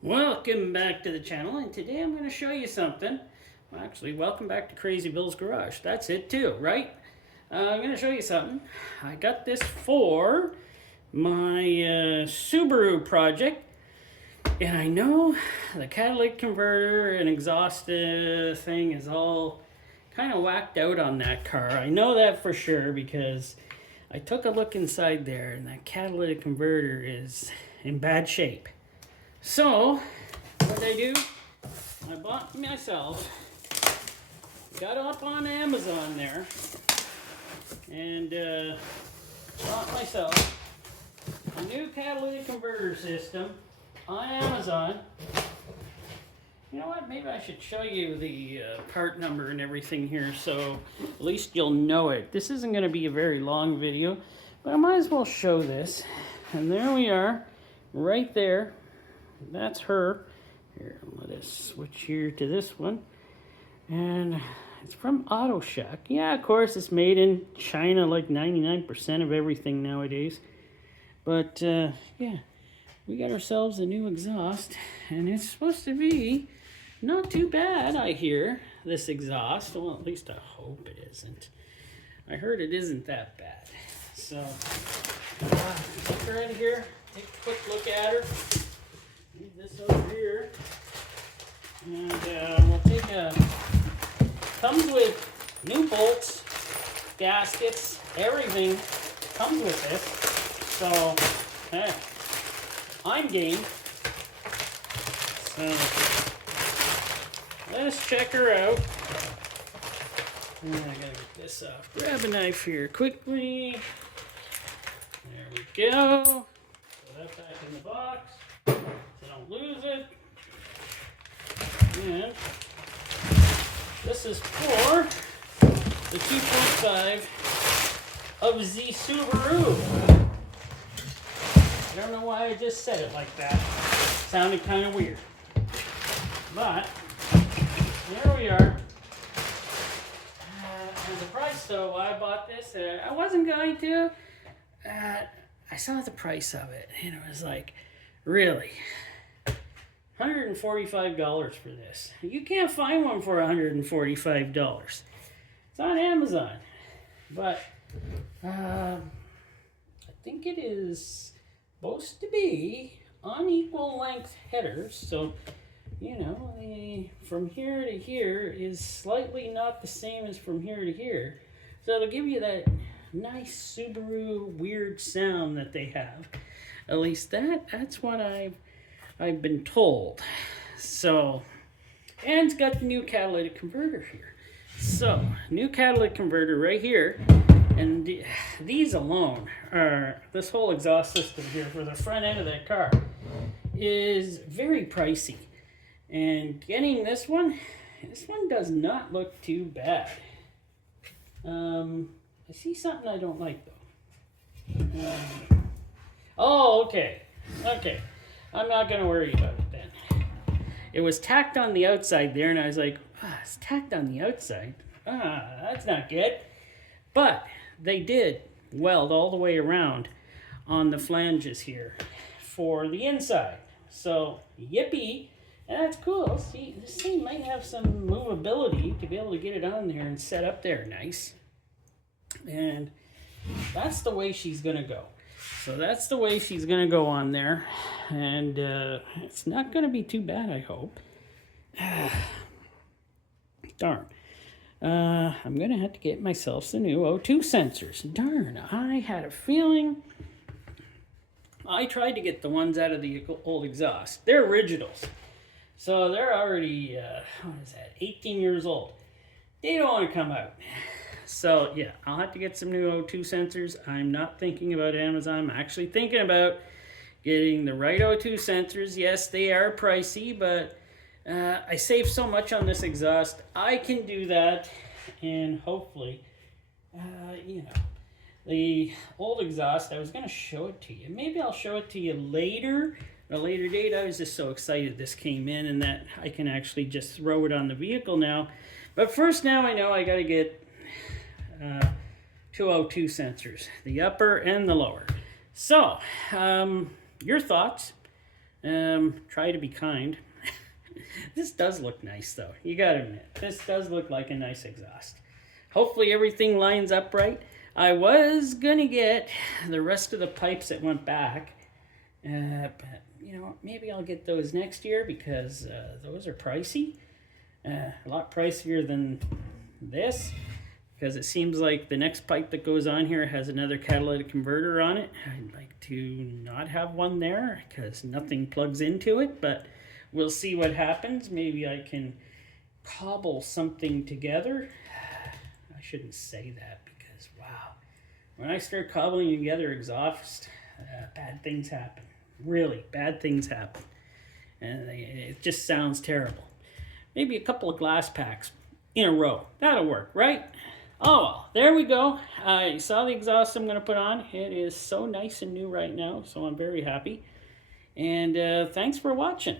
Welcome back to the channel, and today I'm going to show you something. Well, actually, welcome back to Crazy Bill's Garage. That's it too, right? I'm going to show you something. I got this for my Subaru project, and I know the catalytic converter and exhaust thing is all kind of whacked out on that car. I know that for sure because I took a look inside there, and that catalytic converter is in bad shape. So, what I do, I bought myself, got up on Amazon there, and bought myself a new catalytic converter system on Amazon. You know what, maybe I should show you the part number and everything here so at least you'll know it. This isn't going to be a very long video, but I might as well show this. And there we are, right there. That's her. Here, let us switch here to this one. And it's from Auto Shack. Yeah, of course, it's made in China, like 99% of everything nowadays. But, yeah, we got ourselves a new exhaust. And it's supposed to be not too bad, I hear, this exhaust. Well, at least I hope it isn't. I heard it isn't that bad. So, take her in here, take a quick look at her. Leave this over here, and we'll take comes with new bolts, gaskets, everything comes with this, so hey, I'm game. So let's check her out. And I gotta get this off. Grab a knife here quickly. There we go. Put that back in the box. Don't lose it. And this is for the 2.5 of the Subaru. I don't know why I just said it like that. It sounded kind of weird. But there we are. And the price, though, why I bought this, I wasn't going to. I saw the price of it, and it was like, really? $145 for this. You can't find one for $145. It's on Amazon. But I think it is supposed to be unequal length headers. So, you know, from here to here is slightly not the same as from here to here. So it'll give you that nice Subaru weird sound that they have. At least that's what I've been told. So, and it's got the new catalytic converter here. So, new catalytic converter right here. And these alone are, this whole exhaust system here for the front end of that car is very pricey. And getting this one does not look too bad. I see something I don't like though. Oh, okay. Okay. I'm not going to worry about it then. It was tacked on the outside there, and I was like, it's tacked on the outside. That's not good. But they did weld all the way around on the flanges here for the inside. So, yippee. And that's cool. See, this thing might have some movability to be able to get it on there and set up there nice. And that's the way she's going to go. So that's the way she's going to go on there. And it's not going to be too bad, I hope. Darn. I'm going to have to get myself some new O2 sensors. Darn, I had a feeling. I tried to get the ones out of the old exhaust. They're originals. So they're already, 18 years old. They don't want to come out. So, yeah, I'll have to get some new O2 sensors. I'm not thinking about Amazon. I'm actually thinking about getting the right O2 sensors. Yes, they are pricey, but I save so much on this exhaust. I can do that, and hopefully, you know, the old exhaust, I was going to show it to you. Maybe I'll show it to you later, at a later date. I was just so excited this came in and that I can actually just throw it on the vehicle now. But first, now I know I got to get 2 O2 sensors, the upper and the lower. So, your thoughts Try to be kind. This does look nice though. You gotta admit, this does look like a nice exhaust. Hopefully everything lines up right. I was gonna get the rest of the pipes that went back, but you know, maybe I'll get those next year because those are pricey. A lot pricier than this, because it seems like the next pipe that goes on here has another catalytic converter on it. I'd like to not have one there because nothing plugs into it, but we'll see what happens. Maybe I can cobble something together. I shouldn't say that because, wow, when I start cobbling together exhaust, bad things happen. Really, bad things happen. And it just sounds terrible. Maybe a couple of glass packs in a row. That'll work, right? Oh, well, there we go. You saw the exhaust I'm going to put on. It is so nice and new right now, so I'm very happy. And thanks for watching.